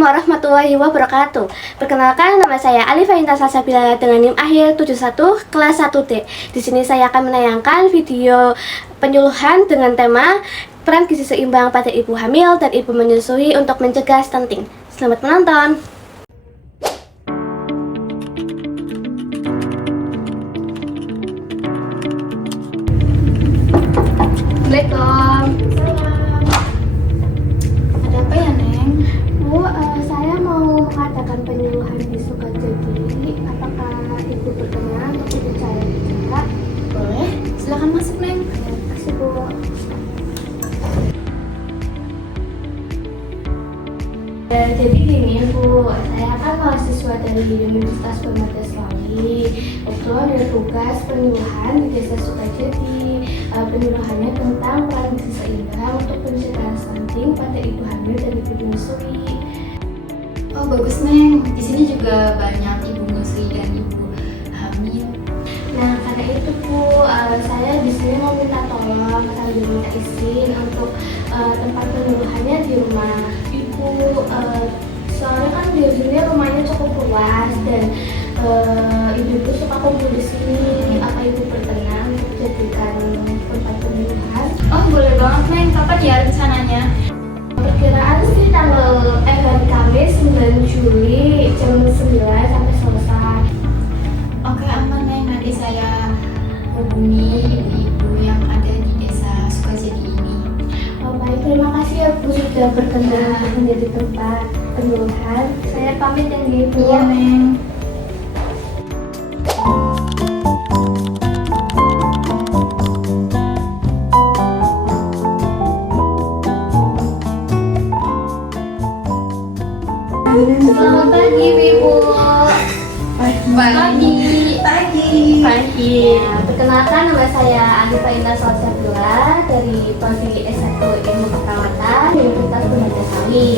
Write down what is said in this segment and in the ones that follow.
Assalamualaikum warahmatullahi wabarakatuh. Perkenalkan, nama saya Alifa Intan Salsabila dengan NIM akhir 71 kelas 1D. Di sini saya akan menayangkan video penyuluhan dengan tema peran gizi seimbang pada ibu hamil dan ibu menyusui untuk mencegah stunting. Selamat menonton. Assalamualaikum. Ada apa ya, Neng? Bu, saya mau mengadakan penyuluhan di Sukajadi. Apakah ibu berkenan untuk saya bicara? Boleh, silakan masuk, Neng. Terima kasih, Bu. Jadi gini, Bu, saya kan mahasiswa dari Universitas Permata Slawi. Kebetulan ada tugas penyuluhan di Desa Sukajadi. Penyuluhannya tentang peran gizi seimbang untuk pencegahan stunting pada ibu hamil dan ibu menyusui. Oh, bagus, Neng. Di sini juga banyak ibu menyusui dan ibu hamil. Nah, karena itu Bu, saya di sini mau minta tolong sambil minta izin untuk tempat penyuluhannya di rumah Ibu. Soalnya kan di sini rumahnya cukup luas dan ibu suka kumpul di sini. Apa Ibu berkenan untuk jadikan tempat penyuluhan? Oh, boleh banget, Neng. Kapan ya rencananya? Perkiraan sih hari Kamis 9 Juli jam 9 sampai selesai. Oke, aman, Neng. Nanti saya hubungi ibu yang ada di Desa Sukajadi ini. Oh, baik, terima kasih ya Bu sudah berkenan menjadi tempat penyuluhan. Saya pamit ya Bu. Iya, Neng. Selamat pagi Ibu. Pagi. Ya, perkenalkan nama saya Alifa Intan Salsabila dari Prodi S1 Ilmu Keperawatan Universitas Permata Slawi.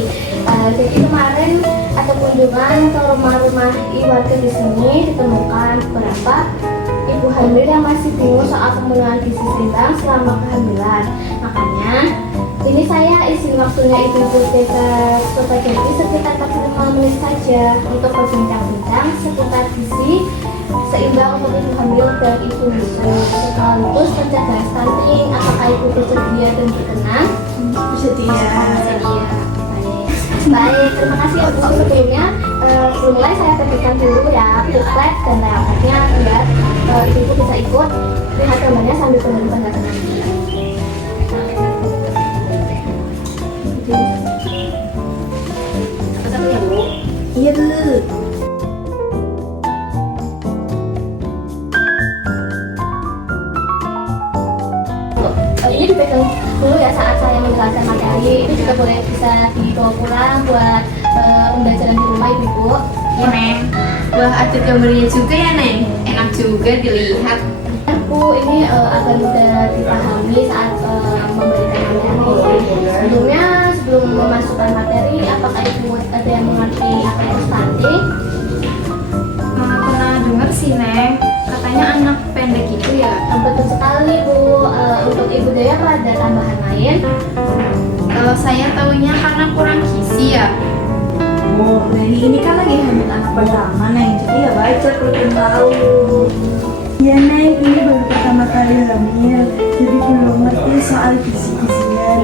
Jadi kemarin ada kunjungan ke rumah-rumah warga di sini, ditemukan beberapa ibu hamil yang masih bingung soal penggunaan gizi seimbang selama kehamilan. Makanya ini saya izin waktunya Ibu Desa Sukajadi sekitar 45 menit saja untuk berbincang-bincang seputar gizi seimbang untuk ibu hamil dan ibu menyusui sekaligus mencegah stunting. Apakah Ibu bersedia dan berkenan? Bersedia. Baik, terima kasih ya Bu. Sebelumnya sebelum mulai saya berikan dulu ya booklet dan layarnya biar Ibu bisa ikut lihat gambarnya sambil penjelasan nanti. Iya, Bu. Ini dipegang dulu ya saat saya menjelaskan materi. Itu juga boleh bisa dibawa pulang buat pembelajaran di rumah Ibu. Iya, Neng. Wah, ada gambarnya juga ya, Neng. Enak juga dilihat. Bu, ini agar mudah dipahami saat memberikan materi. Sebelum memasukkan materi, apakah Ibu ada yang mengerti apa itu stunting? Pernah dengar sih, Neng. Katanya anak pendek itu ya. Betul sekali Bu. Untuk Ibu Daya ada tambahan lain? Kalau saya tahunya karena kurang gizi ya. Oh, Neni ini kan lagi hamil anak pertama, Neng. Jadi ya wajar kalau belum tahu. Iya, Neng. Ini baru pertama kali hamil, jadi belum ngerti soal gizi-gizian.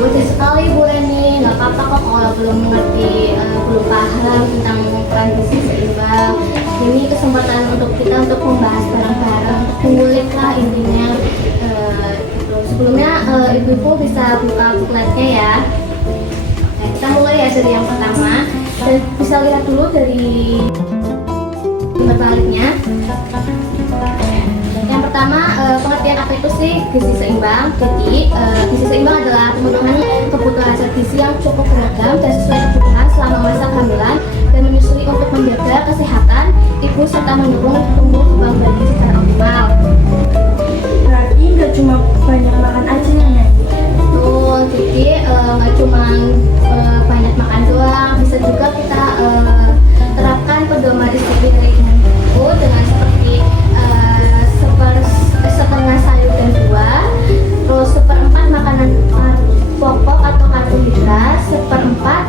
Wajar sekali Bu Reni, nggak apa-apa kok kalau belum mengerti, belum paham tentang peran gizi seimbang. Ini kesempatan untuk kita untuk membahas bareng-bareng, untuk mengulik lah intinya. Gitu. Sebelumnya Ibu bisa buka bookletnya ya. Nah, kita mulai ya dari yang pertama dan bisa lihat dulu dari berbaliknya. Yang pertama, pengertian apa itu sih gizi seimbang? Jadi, gizi seimbang adalah pemenuhan kebutuhan zat gizi yang cukup beragam dan sesuai kebutuhan selama masa kehamilan dan menyusui untuk menjaga kesehatan ibu serta mendukung tumbuh kembang bayi secara optimal. Berarti nggak cuma banyak makan aja ya, Neng? Betul, jadi nggak cuma banyak makan doang, bisa juga kita terapkan pedoman disiplin itu dengan seperti setengah sayur dan buah, terus 1/4 makanan pokok atau karbohidrat, 1/4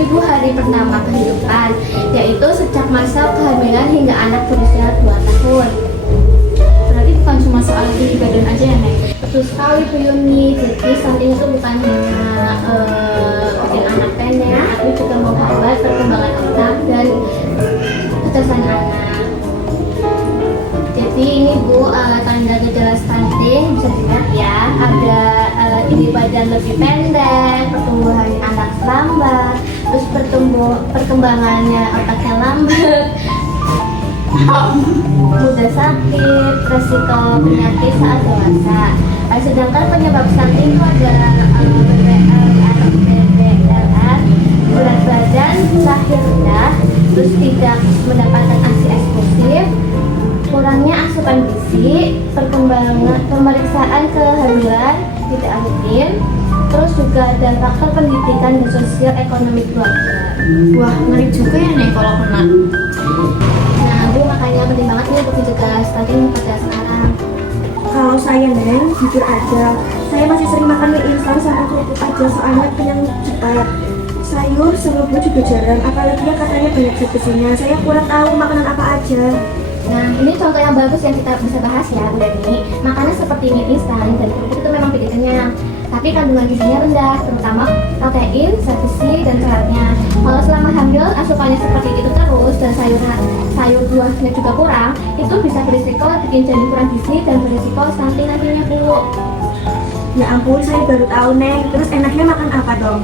1000 hari pertama kehidupan, yaitu sejak masa kehamilan hingga anak berusia 2 tahun. Berarti bukan cuma soal tinggi badan aja ya, Nek? Betul sekali Bu Yuni, jadi stunting itu bukan hanya bikin anak pendek, tapi juga menghambat perkembangan otak dan kecerdasan anak. Jadi ini Bu, tanda gejala stunting bisa dilihat ya, ada tinggi badan lebih pendek, pertumbuhan anak lambat, terus perkembangannya otaknya lambat, mudah sakit, resiko penyakit saat dewasa. Sedangkan penyebab stunting itu ada BBL atau BBLR, berat badan, lahir rendah, terus tidak mendapatkan ASI eksklusif, kurangnya asupan gizi, perkembangan pemeriksaan kehamilan tidak rutin, terus juga ada faktor pendidikan dan sosial ekonomi keluarga. Wah, ngeri juga ya, Nek, kalau kena. Nah Bu, makanya penting banget nih untuk mencegah stunting pada sekarang. Kalau saya Neng, jujur aja, saya masih sering makan mie instan sama kerupuk aja soalnya kenyang cepat. Sayur sama buah juga jarang, apalagi yang katanya banyak zat besinya. Saya kurang tahu makanan apa aja. Nah, ini contoh yang bagus yang kita bisa bahas ya, Bu Dani. Makanan seperti mie instan dan kerupuk itu memang bikin kenyang, tapi kandungan gizinya rendah, terutama protein, zat besi, dan seratnya. Kalau selama hamil asupannya seperti itu terus dan sayur buahnya juga kurang, itu bisa berisiko bikin janin kurang gizi dan berisiko stunting nantinya Bu. Ya ampun, saya baru tahu Neng. Terus enaknya makan apa dong?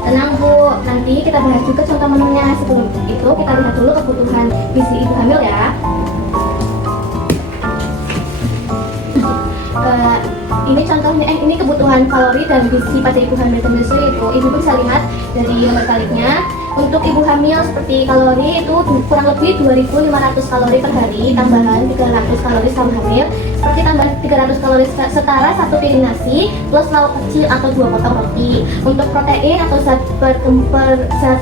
Tenang Bu, nanti kita bahas juga contoh menunya. Sebelum itu kita lihat dulu kebutuhan gizi ibu hamil ya. Ini contohnya, ini kebutuhan kalori dan gizi pada ibu hamil tersebut itu. Ibu bisa lihat dari nomor baliknya. Untuk ibu hamil seperti kalori itu kurang lebih 2.500 kalori per hari, tambahan 300 kalori selama hamil. Seperti tambahan 300 kalori setara 1 piring nasi plus lauk kecil atau 2 potong roti. Untuk protein atau zat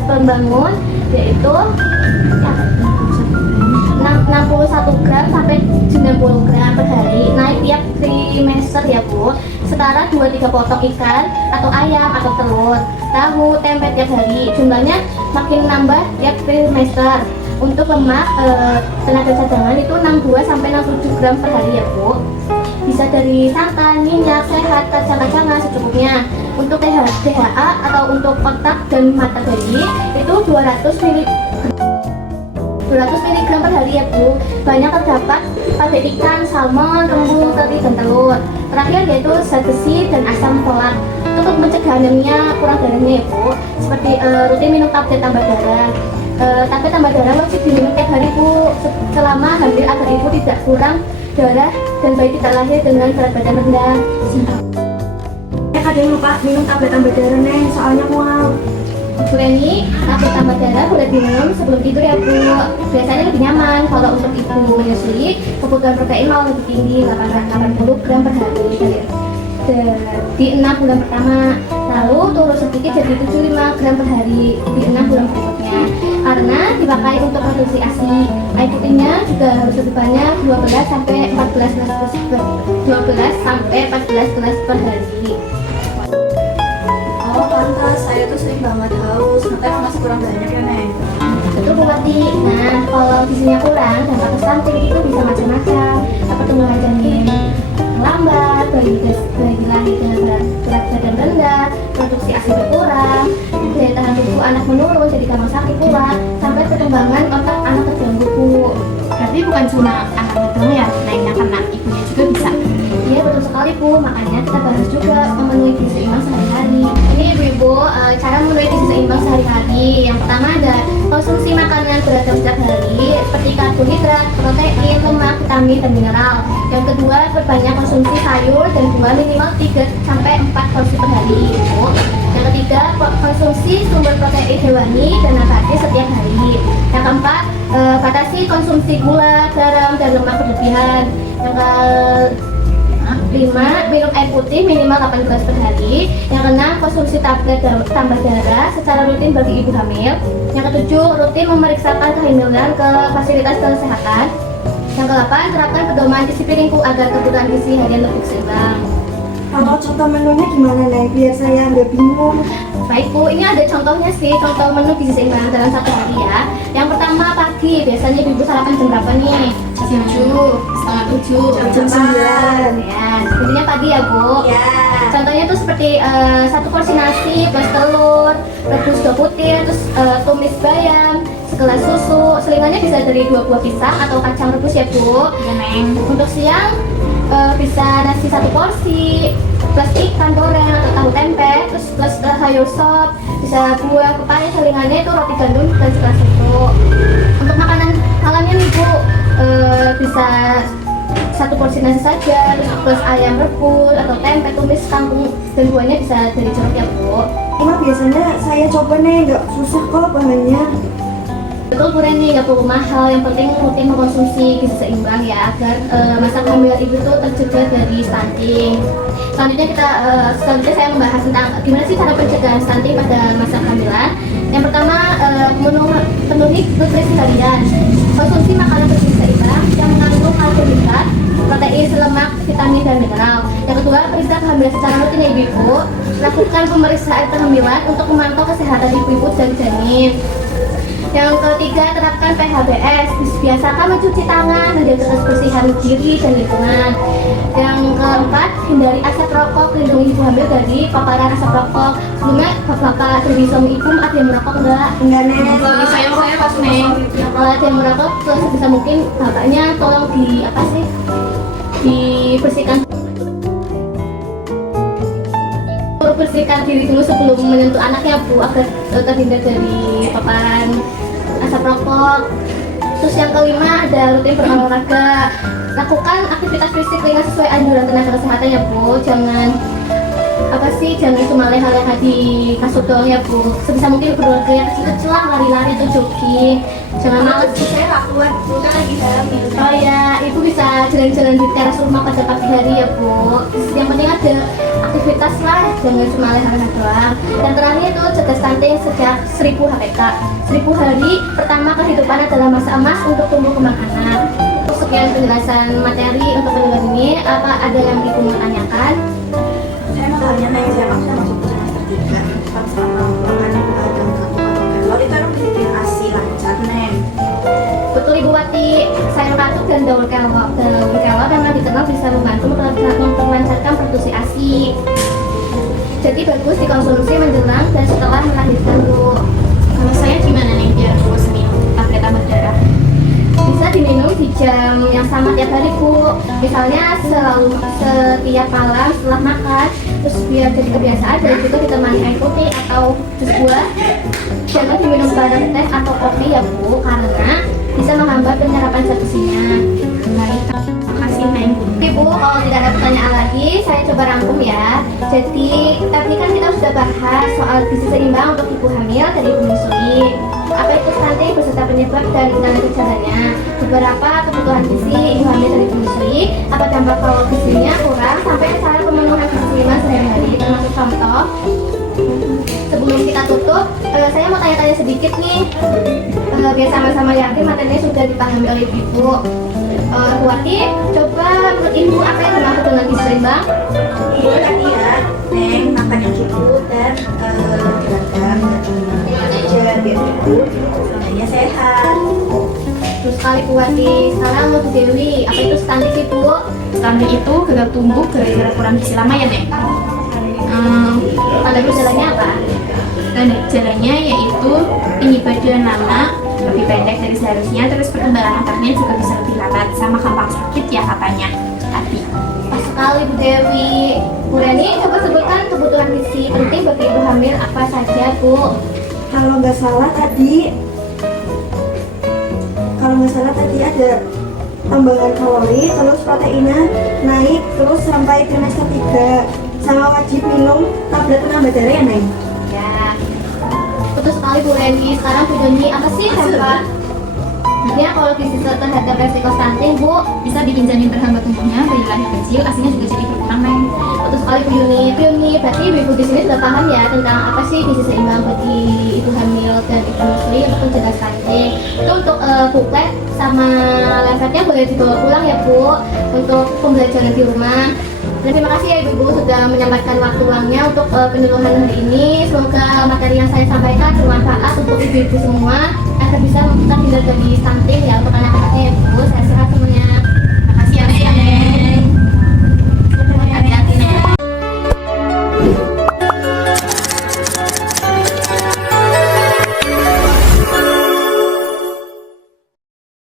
pembangun yaitu 61 gram sampai 90 gram per hari, naik tiap trimester ya Bu. Setara 2-3 potong ikan atau ayam atau telur, tahu, tempe tiap hari. Jumlahnya makin nambah tiap trimester. Untuk lemak tenaga cadangan itu 62 sampai 67 gram per hari ya Bu. Bisa dari santan, minyak, sehat, kacang-kacangan secukupnya. Untuk DHA atau untuk otak dan mata bayi itu 200 mg per hari ya Bu. Banyak terdapat pada ikan, salmon, embung, teri, dan telur. Terakhir yaitu zat besi dan asam folat. Untuk mencegah anemia kurang darahnya ya Bu, seperti rutin minum tablet tambah darah. Tablet tambah darah wajib diminum tiap hari Bu selama hamil agar ibu tidak kurang darah dan bayi tidak lahir dengan berat badan rendah. Ada yang lupa minum tablet tambah darah Neng, soalnya mual. Bu Reni, tablet tambah darah boleh diminum sebelum tidur ya Bu. Biasanya lebih nyaman. Kalau untuk ibu menyusui, kebutuhan protein malah lebih tinggi, 80 gram per hari di 6 bulan pertama. Lalu turun sedikit jadi 75 gram per hari di 6 bulan berikutnya. Karena dipakai untuk produksi ASI. Air putihnya juga harus lebih banyak, 12 sampai 14 gelas per hari. Oh pantas, saya tuh sering banget haus, katanya masih kurang banyak ya Neng. Betul Bu Wati. Nah, kalau gizinya kurang, dampak ke stunting itu bisa macam-macam. Pertumbuhan janin lambat, bayi lahir dengan berat badan rendah, produksi ASI berkurang, daya tahan tubuh anak menurun, jadi gampang sakit pula, sampai perkembangan otak anak terganggu Bu. Berarti bukan cuma anaknya doang ya, naiknya kena, ibunya juga bisa. Iya betul sekali Bu, makanya kita bahas juga memenuhi gizi seimbang sehari-hari. Ini ibu-ibu, cara memenuhi gizi seimbang sehari-hari. Yang pertama ada konsumsi makanan beragam setiap hari seperti karbohidrat, protein, lemak, vitamin, dan mineral. Yang kedua, perbanyak konsumsi sayur dan buah minimal 3-4 porsi per hari Bu. Yang ketiga, konsumsi sumber protein hewani dan nabati setiap hari. Yang keempat, batasi konsumsi gula, garam, dan lemak berlebihan. Yang kelima, minum air putih minimal 8 gelas per hari. Yang keenam, konsumsi tablet tambah darah secara rutin bagi ibu hamil. Yang ketujuh, rutin memeriksakan kehamilan ke fasilitas kesehatan. Yang kedelapan, terapkan pedoman gizi piringku agar kebutuhan gizi harian lebih seimbang. Kalau contoh menunya gimana Neng, biar saya nggak bingung. Baik Baik Bu, ini ada contohnya sih, contoh menu gizi seimbang dalam satu hari ya. Yang pertama pagi, biasanya ibu sarapan jam berapa nih? Jam 7, setengah 7. Jam 9. Ya, intinya pagi ya Bu. Ya. Contohnya tuh seperti satu porsi nasi plus telur, rebus 2 butir, terus tumis bayam, segelas susu. Selingannya bisa dari 2 buah pisang atau kacang rebus ya Bu. Ya Neng. Untuk siang bisa nasi 1 porsi plus ikan goreng atau tahu tempe, terus plus sayur sop, bisa buah pepaya. Selingannya itu roti gandum dan segelas susu. Untuk makanan malamnya nih Bu, bisa 1 porsi nasi saja, terus plus ayam rebus atau tempe tumis kangkung, dan buahnya bisa dari jeruk ya Bu. Cuma biasanya saya coba nih, nggak susah kok bahannya. Betul Bu Reni, nggak perlu mahal, yang penting rutin mengkonsumsi gizi seimbang ya, agar masa kehamilan ibu itu tercegah dari stunting. Selanjutnya saya membahas tentang gimana sih cara pencegahan stunting pada masa kehamilan. Yang pertama, penuhi nutrisi harian. Konsumsi makanan bergizi seimbang yang mengandung karbohidrat, protein, lemak, vitamin, dan mineral. Yang kedua, periksa kehamilan secara rutin ya ibu. Lakukan pemeriksaan kehamilan untuk memantau kesehatan ibu-ibu dan janin. Yang ketiga, terapkan PHBS. Biasakan mencuci tangan, menjaga kebersihan diri dan lingkungan. Yang keempat, hindari asap rokok, lindungi ibu hamil dari paparan asap rokok. Sebelumnya bapak dari suami ibu ada yang merokok enggak? Enggak nih. Saya pas Neng. Kalau ada yang merokok, sebisa mungkin bapaknya tolong dibersihkan. Bersihkan diri dulu sebelum menyentuh anaknya Bu, agar terhindar dari paparan asap rokok. Terus yang kelima, ada rutin berolahraga. Lakukan aktivitas fisik ringan sesuai anjuran tenaga kesehatan ya Bu. Jangan cuma leha-leha di kasur doang ya Bu. Sebisa mungkin berolahraga yang kecil-kecil lah, lari-lari atau jogging. Jangan males. Saya nggak kuat, Bu, kan lagi hamil. Oh ya, ibu bisa jalan-jalan di teras rumah pada pagi hari ya Bu. Yang penting ada aktivitas lah, jangan cuma leha-leha doang. Dan terakhir itu cegah stunting sejak 1000 HPK. 1000 hari pertama kehidupan adalah masa emas untuk tumbuh kembang anak. Sekian penjelasan materi untuk penjelasan ini. Apa ada yang ibu mau tanyakan? Saya mau tanya nih, saya masuk ke semester 3. Pas sama makan jam 1 atau kelor itu harus bikin ASI lancar nih. Betul Ibu Wati, sayur katuk dan daun kelor memang dikenal bisa membantu memperlancarkan produksi ASI. Jadi bagus dikonsumsi menjelang dan setelah melahirkan Bu. Kalau saya gimana nih biar bos minum tablet tambah darah? Bisa diminum di jam yang sama tiap hari Bu. Misalnya setiap malam setelah makan, terus biar jadi kebiasaan dan juga ditemani air putih atau jus buah. Jangan diminum bareng teh atau kopi ya Bu, karena bisa menghambat penyerapan zat besinya. Baik, makasih Neng. Ibu, kalau tidak ada pertanyaan lagi, saya coba rangkum ya. Jadi, tadi kan kita sudah bahas soal gizi seimbang untuk ibu hamil dan ibu menyusui. Apa itu stunting beserta penyebab dan gejalanya. Beberapa kebutuhan gizi ibu hamil dan ibu menyusui. Apa dampak kalau gizinya kurang sampai cara pemenuhan gizi seimbang sehari-hari, termasuk contoh. Sebelum kita tutup, saya mau tanya-tanya sedikit nih. Biar sama-sama yakin materinya sudah dipahami oleh ibu. Bu Wati, coba menurut ibu apa yang dimaksud dengan gizi seimbang? Ibu tadi ya, Neng, makan yang cukup dan beragam aja biar ibu semuanya sehat. Terus sekali Bu Wati, sekarang mau Bu Dewi, apa itu stunting sih Bu? Stunting itu gagal tumbuh gara-gara kurang gizi lama ya Neng. Tanda gejalanya apa? Dan gejalanya yaitu tinggi badan lama, lebih pendek dari seharusnya, terus perkembangan otaknya juga bisa lebih lambat, sama gampang sakit ya katanya tadi. Pas sekali Bu Dewi. Bu Reni, coba sebutkan kebutuhan gizi penting bagi ibu hamil apa saja Bu? Kalau nggak salah tadi ada tambahan kalori, terus proteinnya naik terus sampai trimester 3, sama wajib minum tablet penambah darah ya Neng. Ya. Betul sekali Bu Reni. Sekarang Bu Doni, apa sih dampak? Ya, kalau gizi terhadap resiko stunting Bu, Bisa bikin janin terhambat tumbuhnya, bayi lahir kecil, asinya juga jadi berkurang Neng. betul sekali Bu Yuni. Bu Yuni, berarti ibu di sini sudah paham ya tentang apa sih gizi seimbang bagi ibu hamil dan ibu menyusui untuk mencegah stunting. Itu untuk buklet sama leafletnya boleh dibawa pulang ya Bu, untuk pembelajaran di rumah. Dan terima kasih ya Ibu sudah menyempatkan waktu luangnya untuk penyuluhan hari ini. Semoga materi yang saya sampaikan bermanfaat untuk ibu-ibu semua agar bisa terhindar dari stunting ya untuk anak-anak